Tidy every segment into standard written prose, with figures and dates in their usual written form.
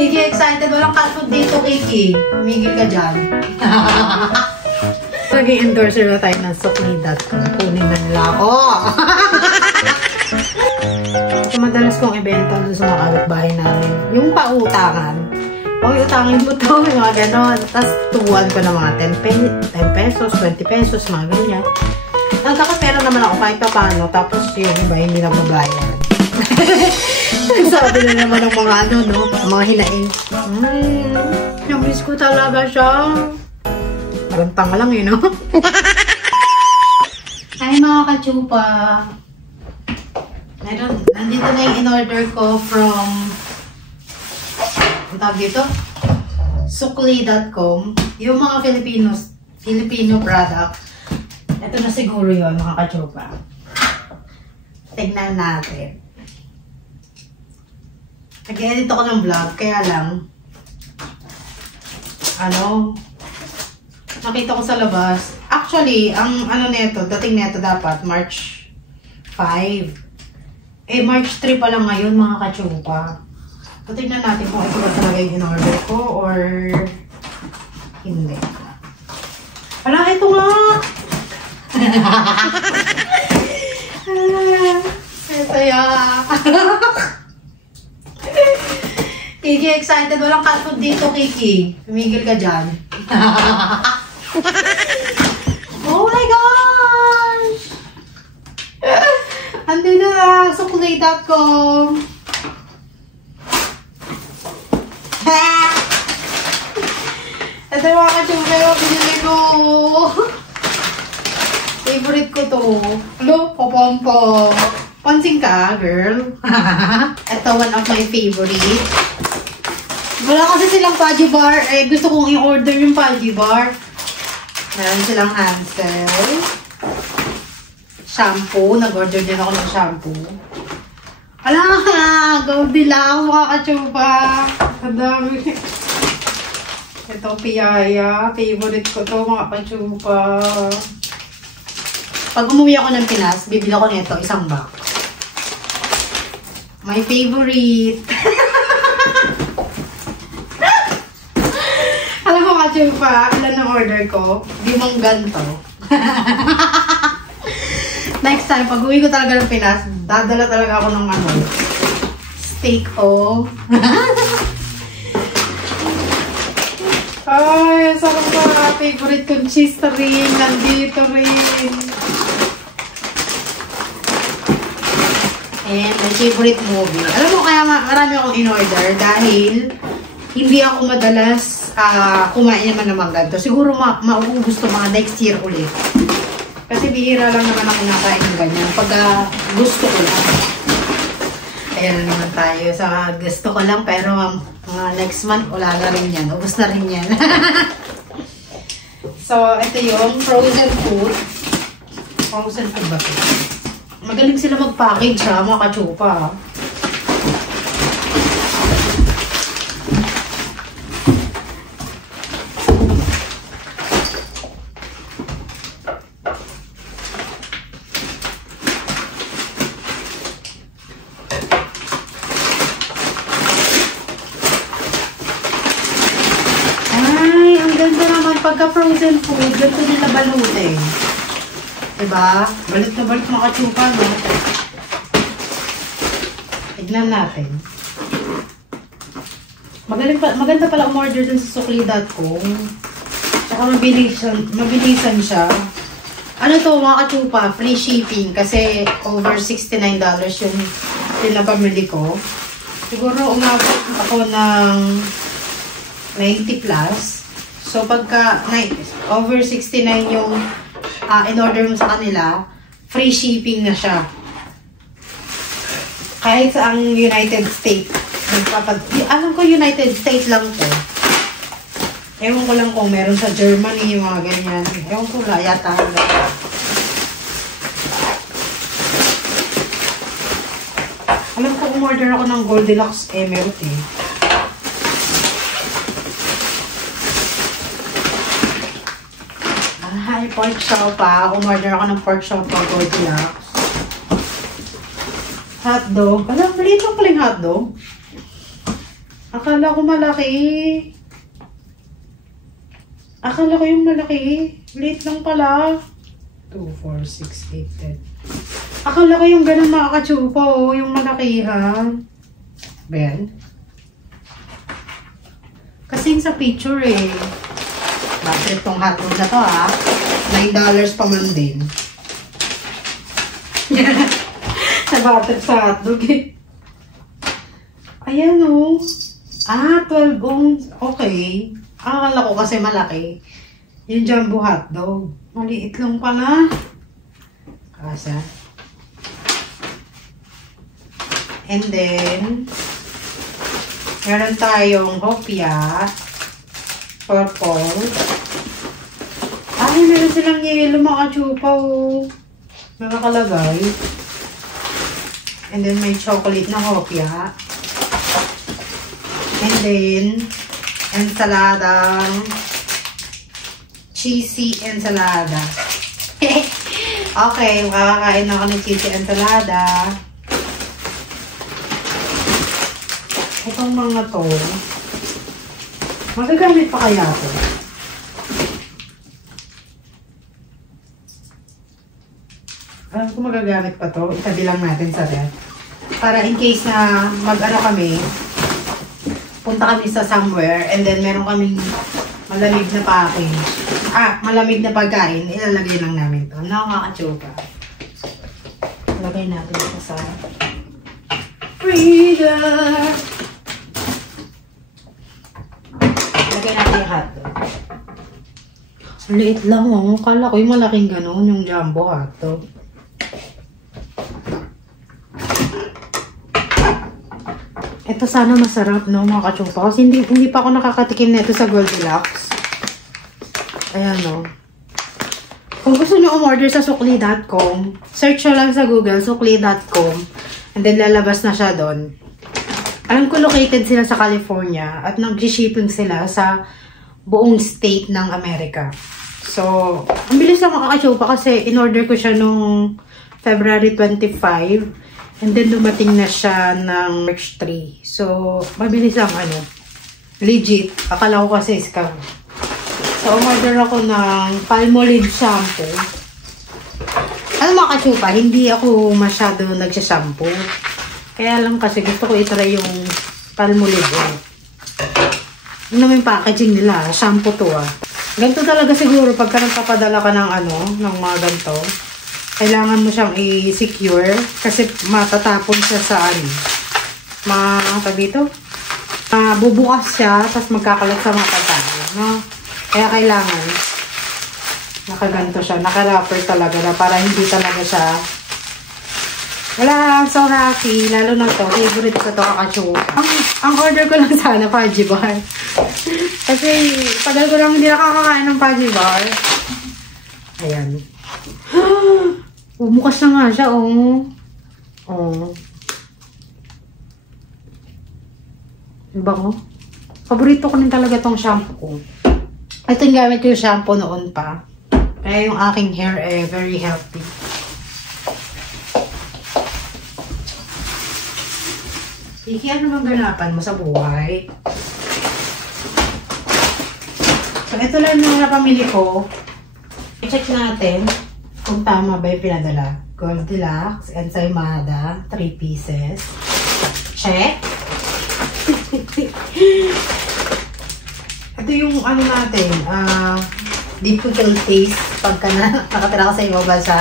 Kiki, excited. Walang cat food dito, Kiki. Humigil ka dyan. Naging endorser na tayo ng Sukli.com. Kunin na nila ako. So, madalas kong ibenta doon sa mga kapitbahay namin. Yung pautangan. Huwag utangin mo to, yung mga ganon. Tapos tubuan ko ng mga 10 pesos, 20 pesos, mga ganyan. Nagkakapera naman ako kahit pa paano. Tapos yung iba hindi nagbabayan. Sabi na naman ng mga ano, no? Mga hinaing. Namiss ko talaga siya. Parang tanga lang eh, no? Hi mga kachupa. Nandito na yung in-order ko from ang tawag dito? Sukli.com. Yung mga Filipino product. Ito na siguro yun, mga kachupa. Tignan natin. Nag-edit ako ng vlog, kaya lang nakita ko sa labas. Actually, ang neto, dating neto dapat March 5. Eh, March 3 pa lang ngayon, mga kachupa. So, tignan natin kung ito ba talaga yung in-order ko or hindi. Wala, ito nga! Ito yan! Kiki, excited. Walang cat food dito, Kiki. Humigil ka dyan. Oh my gosh! Andun na, Sukli.com. Ito mga kachupa yung pinili ko. Favorite ko to. Hello, popompo. Pansing ka, girl. Ito, one of my favorite. Wala kasi silang Pudgy Bar. Eh, gusto kong i-order yung Pudgy Bar. Meron silang Hansel. Shampoo. Nag-order din ako ng shampoo. Ala, Goldilocks, mga kachupa. Ang dami. Ito, Piyaya. Favorite ko to, mga kachupa. Pag umuwi ako ng Pinas, bibili ako nito, isang box. My favorite. Alam mo, kachupa, ilan ang order ko? 5 ganito. Next time, pag uwi ko talaga ng Pinas, dadala talaga ako ng steak o. Ay, sarap pa. Favorite kong cheese rin. Nandito rin. And my favorite movie. Alam mo, kaya marami akong in-order dahil hindi ako madalas kumain naman ng ganito. Siguro mauubos to mga next year ulit. Kasi bihira lang naman ako nakain ng ganyan. Pag gusto ko lang. Ayan na naman tayo. Sa gusto ko lang, pero next month, wala na rin yan. Ubus na rin yan. So, ito yung frozen food. Frozen food ba ito? Magaling sila mag-package ha, mga kachupa. Pagka frozen food, ganito nila balutin. Diba? Balut na balut mga kachupa, no? Tignan natin. Maganda pala umorder dun sa Sukli.com. Saka mabilisan siya. Ano to mga kachupa? Free shipping. Kasi over $69 yung pinapamili ko. Siguro umabot ako ng 90 plus. So, pagka over 69 yung in-order mo sa kanila, free shipping na siya. Kahit sa ang United States. Alam ko United States lang to. Ewan ko lang kung meron sa Germany, mga ganyan. Ewan ko lang, yata. Alam ko umorder ako ng Goldilocks Emerald eh. Hi, pork siopa. Umorder ako ng pork siopa Goldilocks. Hotdog. Alam, maliit lang paling hotdog. Akala ko malaki. Akala ko yung malaki. Late lang pala. 2, 4, 6, 8, 10. Akala ko yung ganun mga kachupa, oh. Yung malaki, ha? Ben? Kasi sa picture, eh. Bakit itong hotdog na to, ha? $9 pa man din. Nabatid sa hotdog, eh. Ayan, oh. 12 ounce. Okay. Akala ko kasi malaki. Yung jumbo hotdog. Maliit lang pala. Kasa. And then, meron tayong hopia. Purple. Ay, meron silang yellow mga chupaw. May nakalagay. And then, may chocolate na hopia. And then, ensaladang cheesy ensalada. Okay, makakain ako ng cheesy ensalada. Itong mga to, magagamit pa kaya to? Alam ko magagamit pa to. Itabi lang natin sa ref. Para in case na mag-ano kami, punta kami sa somewhere, and then meron kaming malamig na package. Malamig na pagkain, ilalagay lang namin to. Nakakachupa. Lagay natin ito sa freezer. Lagay natin yung hotdog. Liit lang, oh. Kala ko yung malaking ganun, yung jumbo hotdog. Ito sana masarap, no, mga kachupa. Kasi hindi pa ako nakakatikim nito sa Goldilocks. Ayan, no. Kung gusto nyo umorder sa sukli.com, search nyo lang sa Google, sukli.com. And then lalabas na siya doon. Alam ko located sila sa California at nag-shipping sila sa buong state ng Amerika. So, ang bilis lang mga kachupa kasi in-order ko siya nung February 25. And then, dumating na siya ng March 3. So, mabilis lang, legit. Akala ko kasi scam. So, umorder ako ng Palmolive shampoo. Mga kachupa, hindi ako masyado nagsha-shampoo. Kaya lang kasi gusto ko itry yung Palmolive. Ano naman yung packaging nila? Shampoo to, Ganito talaga siguro pagka nagpapadala ka ng ng mga ganito. Kailangan mo siyang i-secure kasi matatapon siya sa bubukas siya tapos magkakalat sa mga pagkain, no? Kaya kailangan nakaganto siya, naka-wrapper talaga na para hindi talaga siya so happy, lalo na to, favorite ko to kakachupa. Ang order ko lang sana Fudgy Bar. Kasi tagal ko lang hindi nakakakain ng Fudgy Bar. Ayan. Bukas na nga siya, Diba ko? Paborito ko rin talaga tong shampoo ko. Ito yung gamit ko yung shampoo noon pa. Kaya yung aking hair very healthy. Iki, ano bang ganapan mo sa buhay? So, ito lang yung napamili ko. I-check natin kung tama ba yung pinadala. Goldilocks, ensaymada, 3 pieces. Check. Ito yung natin, difficult taste pagka nakatira ka sa ibang bansa.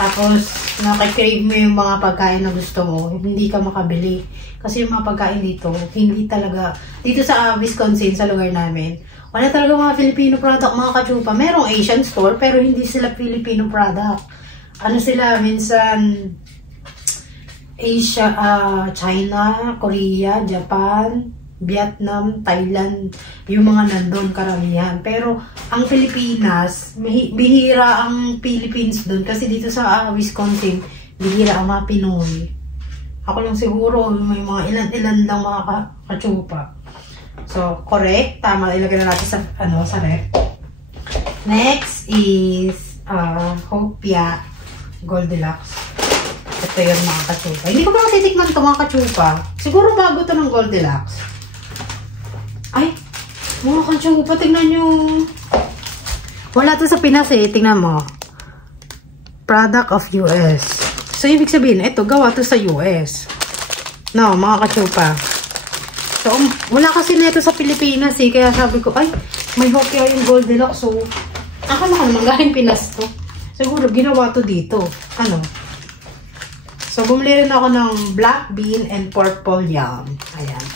Tapos, nakikrave mo yung mga pagkain na gusto mo, hindi ka makabili. Kasi yung mga pagkain dito, hindi talaga, dito sa Wisconsin, sa lugar namin, wala talaga mga Filipino product, mga kachupa. Merong Asian store, pero hindi sila Filipino product. Sila, minsan, Asia, China, Korea, Japan, Vietnam, Thailand, yung mga nandun karamihan. Pero, ang Pilipinas, bihira ang Philippines doon. Kasi dito sa Wisconsin, bihira ang mga Pinoy. Ako lang siguro, may mga ilan-ilan lang mga kachupa. So, correct. Tama, ilagay na natin sa ref. Next is Hopia Goldilocks. Ito yun mga kachupa. Hindi ko pa natitikman ito mga kachupa. Siguro bago ito ng Goldilocks. Mga ka-chupa, tingnan nyo. Wala to sa Pinas eh. Tingnan mo. Product of US. So, ibig sabihin, ito, gawa to sa US. No, mga ka-chupa. So, wala kasi na ito sa Pilipinas eh. Kaya sabi ko, ay, may Hokya yung Goldilocks. So, akala ko naman galing Pinas to. Siguro, ginawa to dito. Ano? So, bumili rin ako ng black bean and purple yam. Ayan.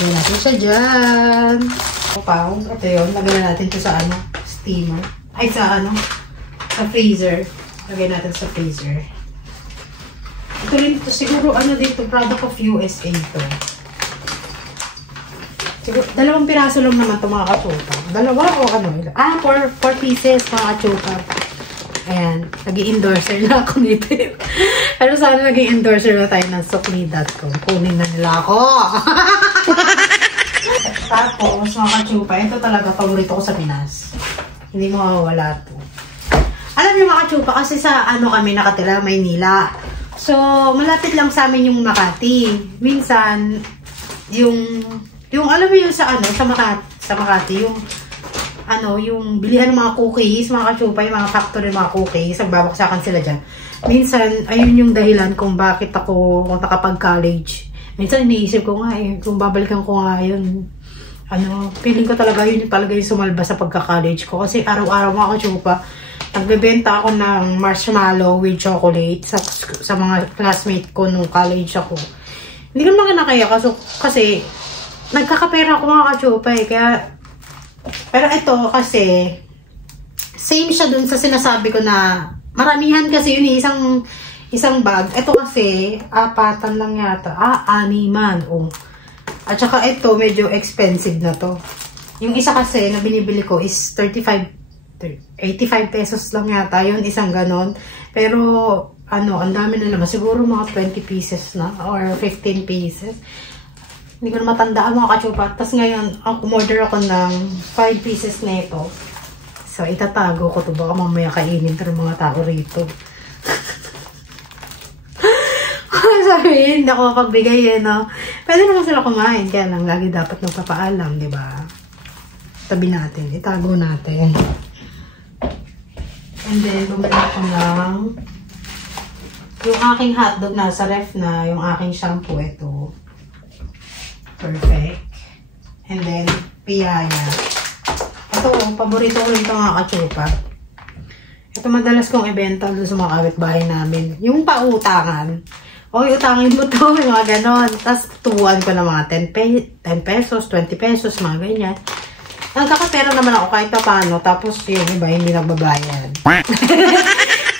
Lagyan natin siya dyan. Opaw. Ito yun. Lagyan natin ito sa ano, steamer. Ay, sa ano, sa freezer. Lagyan natin sa freezer. Ito rin ito. Siguro, ano dito, product of USA ito. Siguro, 2 piraso lang naman ito mga ka-chupa. 2 o ano? 4 pieces mga ka-chupa. Ayan. Nag-i-endorser na ako nito. Pero sana nag-i-endorser na tayo ng sukli.com. Kunin na nila ako. Tapos, mga ka-chupa, ito talaga paborito ko sa Pinas. Hindi mo mawawala ito. Alam niyo mga ka-chupa, kasi sa ano kami nakatira, Maynila. So, malapit lang sa amin yung Makati. Minsan, yung alam mo yun sa ano, sa Makati, yung ano, yung bilihan ng mga cookies, mga ka-chupa, yung mga factory, mga cookies, nagbabaksakan sila dyan. Minsan, ayun yung dahilan kung bakit ako nakapag-college. Minsan, iniisip ko nga eh, kung babalikan ko nga yun, ano, feeling ko talaga yun yung talaga yung sumalba sa pagka-college ko. Kasi araw-araw mga ka-chupa, nagbebenta ako ng marshmallow with chocolate sa mga classmate ko nung college ako. Hindi ko naman kinakaya kasi nagkakapera ako mga ka-chupa eh, kaya pero ito kasi same siya dun sa sinasabi ko na maramihan kasi yun isang bag. Ito kasi 4 lang yata. 6 oh. At saka ito medyo expensive na to. Yung isa kasi na binibili ko is 85 pesos lang yata. Yun isang ganon. Pero ano, ang dami na naman. Siguro mga 20 pieces na or 15 pieces. Hindi ko na matandaan mga ka-chupa. Tapos ngayon, umorder ako ng 5 pieces na ito. So, itatago ko ito. Baka mamaya kainin ito ng mga tao rito. Sabihin, hindi ako mapagbigay eh, no? Pwede naman sila kumain. Kaya lang, lagi dapat nagpapaalam, di ba? Tabi natin. Itago natin. And then, bumili ako ng yung aking hotdog nasa ref na, yung aking shampoo, ito. Perfect. And then, piyaya. Ito, paborito ko rin ito mga ka-chupa. Ito madalas kong ibenta doon sa mga kapitbahay namin. Yung pautangan. O, utangin mo to, yung mga ganon. Tapos, tubuan ko ng mga 10 pesos, 20 pesos, mga ganyan. Nagkakapera naman ako kahit pa paano. Tapos, yung iba, hindi nagbabayad.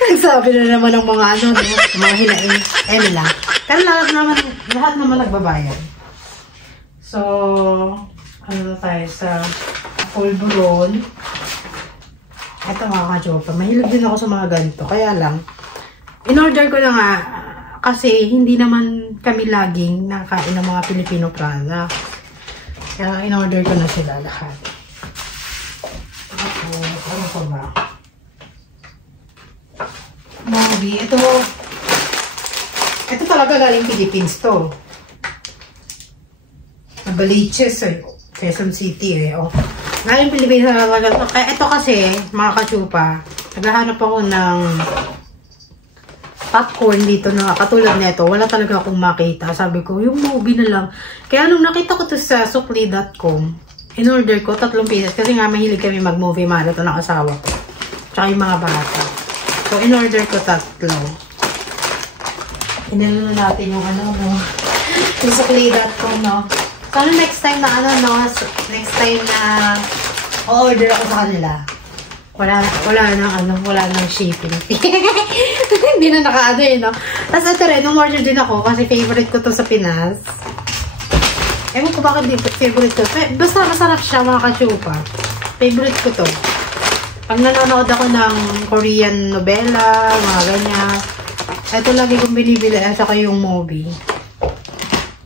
Nagsabi na naman ng mga ano, mga hinaing. Nila. Pero lahat naman nagbabayad. So, ano na tayo sa pulburon. Ito mga ka-chupa. Mahilig din ako sa mga ganito. Kaya lang, in-order ko na nga kasi hindi naman kami laging nakain ng mga Filipino product. Kaya in-order ko na sila lahat. Ano ko ba? Mobi. Ito talaga galing Philippines to. Baliches eh. Quezon City eh. Oh. Ngayon Pilipinas na talaga. Kaya ito kasi, mga ka-chupa, naghahanap ako ng popcorn dito na katulad nito. Wala talaga akong makita. Sabi ko, yung movie na lang. Kaya nung nakita ko to sa sukli.com, in-order ko 3 pieces. Kasi nga mahilig kami mag-movie marathon ng asawa ko. Tsaka yung mga bata. So, in-order ko 3. Inalo na natin yung ano, no? Yung sukli.com, no? Sana next time na ano, no? Next time na o-order ako sa kanila. Wala nang shipping. Hindi na nakaano eh, no? Tapos ito rin, umorder din ako kasi favorite ko to sa Pinas. Ewan ko bakit favorite ko. Basta masarap siya mga ka-chupa. Favorite ko to. Pag nanonood ako ng Korean novela, mga ganyan. Ito lagi kong binibili at saka yung movie.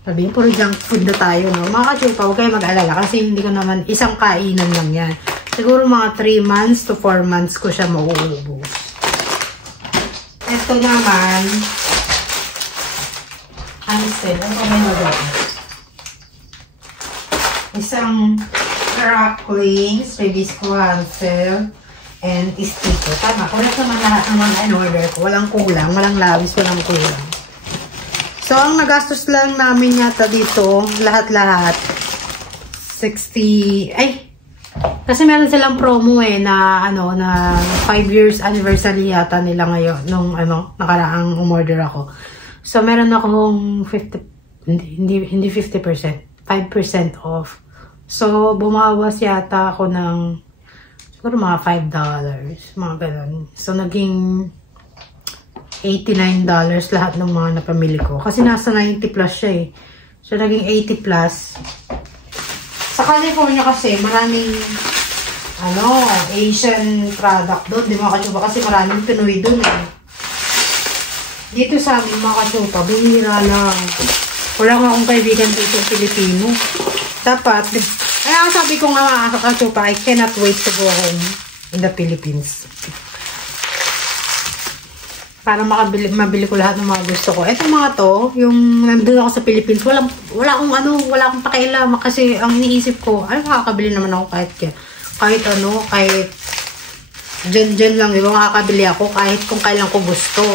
Sabihin, puro junk food na tayo, no? Mga ka-chupa, huwag kayo mag-alala kasi hindi ko naman isang kainan lang yan. Siguro mga 3 months to 4 months ko siya mauubos. Ito naman, Hansel. Ano ba yung isang cracklings, Ribisco Hansel, and Istito. Tama, correct naman lahat ng mga in-order ko. Walang kulang, walang labis, walang kulang. So, ang nagastos lang namin yata dito, lahat-lahat, 60, ay, kasi meron silang promo na, na 5 years anniversary yata nila ngayon, nung, nakaraang umorder ako. So, meron akong 50, hindi 50%, 5% off. So, bumawas yata ako ng, siguro mga $5, mga ganun. So, naging $89 lahat ng mga napamili ko. Kasi nasa 90 plus siya eh. So, naging 80 plus. Sa California kasi, maraming, Asian product doon. Di mga kachupa, kasi maraming Pinoy doon eh. Dito sa amin, mga kachupa, bihira lang. Wala nga akong kaibigan dito sa Pilipino. Dapat, kaya sabi ko nga mga kachupa, I cannot wait to go home in the Philippines. Para mabili ko lahat ng mga gusto ko. Ito mga to, yung nandun ako sa Philippines, wala akong pakialam kasi ang iniisip ko, ay makakabili naman ako kahit dyan lang, diba, makakabili ako kahit kung kailan ko gusto.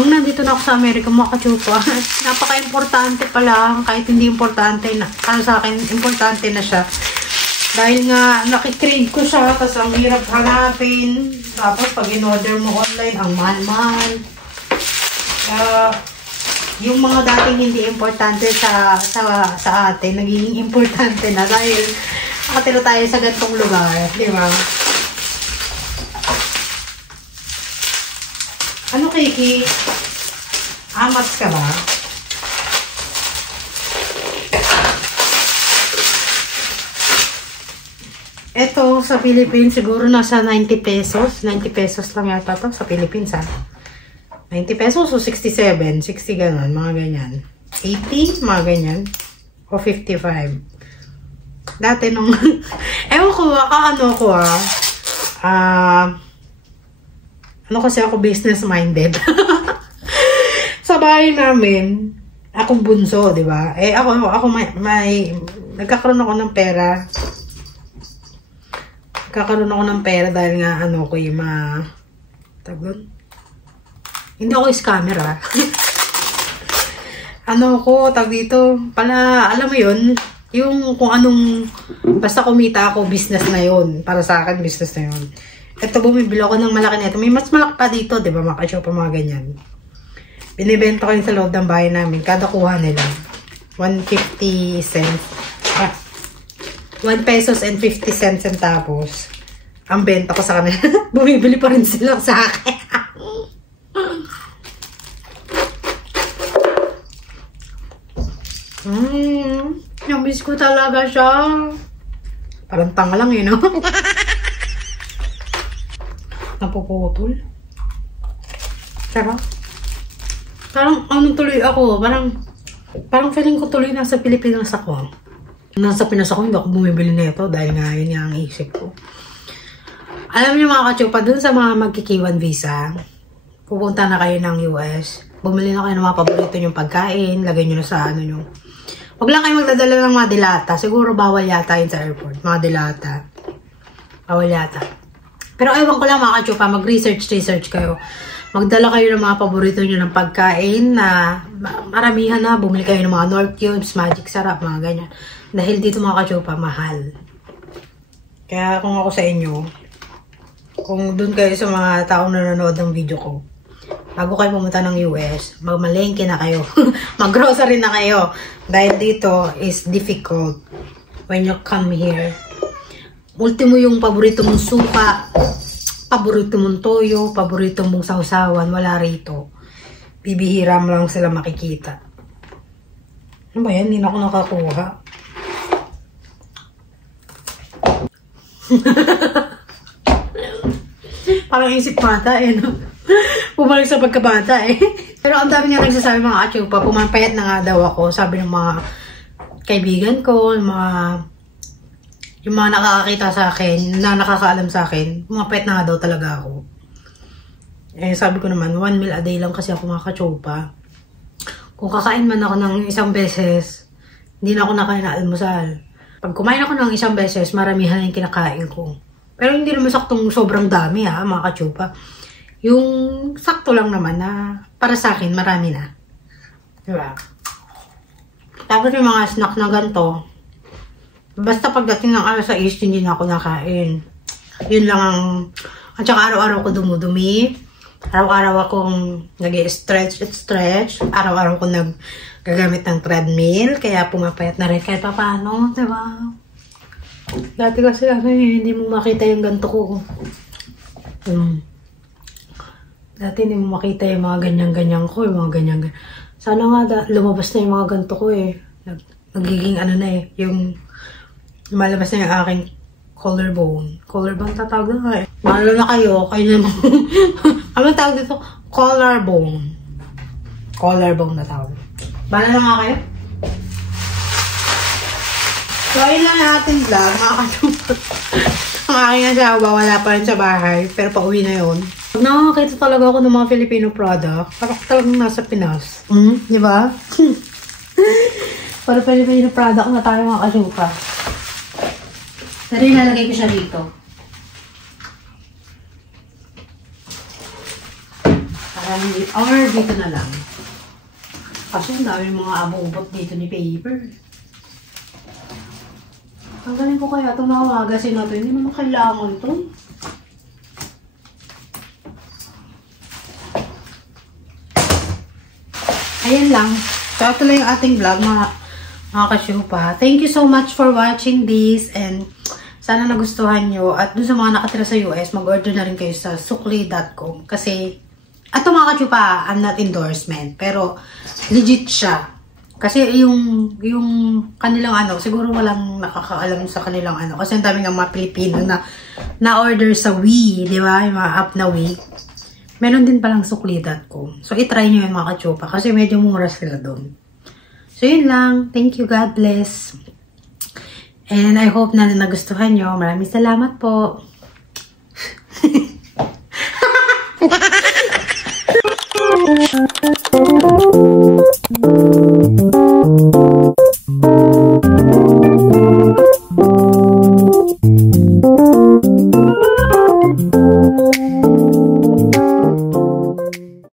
Nung nandito na ako sa Amerika, mga kachupa, napaka-importante pala, kahit hindi importante na, para sa akin, importante na siya. Dahil nga, nakikrave ko siya, kasi ang hirap hanapin. Tapos, pag in-order mo online, ang mahal-mahal. Yung mga dating hindi importante sa atin, nagiging importante na dahil nakatira tayo sa ganitong lugar, di ba? Ano, Kiki? Amats ka ba? Ito, sa Philippines, siguro nasa 90 pesos. 90 pesos lang yata to sa Philippines, ha? 90 pesos o 67? 60 ganun, mga ganyan. 80, mga ganyan. O 55. Dati nung, ewan ko, kasi ako business-minded. Sa bahay namin, akong bunso, di ba? Ako may nagkakaroon ako ng pera. Dahil nga, ko yung hindi ako scammer, ha? Alam mo yun, yung kung anong, basta kumita ako, business na yun. Para sa akin, business na yun. Ito, bumibili ako ng malaki na ito. May mas malaki pa dito, di ba? Makashow pa mga ganyan. Binibenta ko yun sa loob ng bahay namin. Kada kuha nila. 150 cents. 1 pesos and 50 cents centavos. Ang benta ko sa kanila. Bumibili pa rin sila sa akin. Namiss ko talaga siya. Parang tanga lang no? Napuputol. Sarap. Parang tuloy ako. Parang feeling ko tuloy nasa Pilipinas ako. Nasa Pinas ako, hindi ako bumibili nito dahil nga yun ang isip ko. Alam niyo mga kachupa, dun sa mga magkikiwan visa, pupunta na kayo ng US, bumili na kayo ng mga paborito nyong pagkain, lagay nyo na sa nyo. Huwag lang kayo magdadala ng mga dilata. Siguro bawal yata yun sa airport. Mga dilata. Bawal yata. Pero ewan ko lang mga kachupa, mag-research kayo. Magdala kayo ng mga paborito nyo ng pagkain na maramihan na. Bumili kayo ng mga North Cubes, Magic Sarap, mga ganyan. Dahil dito mga kachupa, mahal. Kaya kung ako sa inyo, kung dun kayo sa mga taong nanonood ng video ko, bago kayo pumunta ng US, magmalengke na kayo. Mag-grocery na kayo. Dahil dito is difficult when you come here. Ultimo yung paborito mong suka, paborito mong toyo, paborito mong sausawan, wala rito. Bibihira mo lang sila makikita. Ano ba yan? Hindi na ako nakakuha. Parang isip mata no? Bumalik sa pagkabata Pero ang dami nga nagsasabi mga kachupa, pumapayat na nga daw ako. Sabi ng mga kaibigan ko, yung mga nakakakita sa akin, na nakakaalam sa akin, pumapayat na nga daw talaga ako. Sabi ko naman, 1 meal a day lang kasi ako mga kachupa. Kung kakain man ako ng isang beses, hindi na ako nakain na almusal. Pag kumain ako ng isang beses, maramihan na yung kinakain ko. Pero hindi naman saktong sobrang dami ha, mga kachupa. Yung sakto lang naman na para sa akin, marami na. Diba? Tapos yung mga snack na ganito, basta pagdating ng alas 6, hindi na ako nakain. Yun lang ang... At saka araw-araw ko dumudumi. Araw-araw akong nag-stretch. Araw-araw ko gagamit ng treadmill, kaya pumapayat na rin kahit pa paano, diba? Dati kasi hindi mo makita yung ganto ko. Dati hindi mo makita yung mga ganyan-ganyan ko, yung mga ganyan-ganyan. Sana nga lumabas na yung mga ganto ko eh. Nagiging ano na eh, yung lumalabas na yung aking collarbone. Collarbone tatawag na eh. Mahalo na kayo naman. Ano tawag dito? Collarbone. Collarbone na tawag. Bala na nga kayo. So, ayun lang yung ating vlog, mga kasupat. Ang aking asawa, wala pa rin sa bahay. Pero pauwi na yun. Pag nakakita talaga ako ng mga Filipino product, parang talagang nasa Pinas. Di ba? Para Filipino product na tayo, mga kasupat. Pero ilalagay ko siya dito. Para hindi, or dito na lang. Kasi ang dami mga abubot dito ni paper. Tanggalin ko kaya itong nakawagasin na ito. Hindi naman kailangan ito. Ayan lang. So, ito lang yung ating vlog, mga kasyupa. Thank you so much for watching this. And sana nagustuhan nyo. At dun sa mga nakatira sa US, mag-order na rin kayo sa sukli.com. Kasi, ato mga kachupa, I'm not endorsement. Pero, legit siya. Kasi yung kanilang ano, siguro walang nakakaalam sa kanilang ano. Kasi ang dami ng mga Pilipino na order sa Wii, di ba? Yung mga app na Wii. Meron din palang sukli.com. So, itry nyo yung mga kachupa. Kasi medyo mura sila doon. So, yun lang. Thank you. God bless. And I hope na nagustuhan nyo. Maraming salamat po.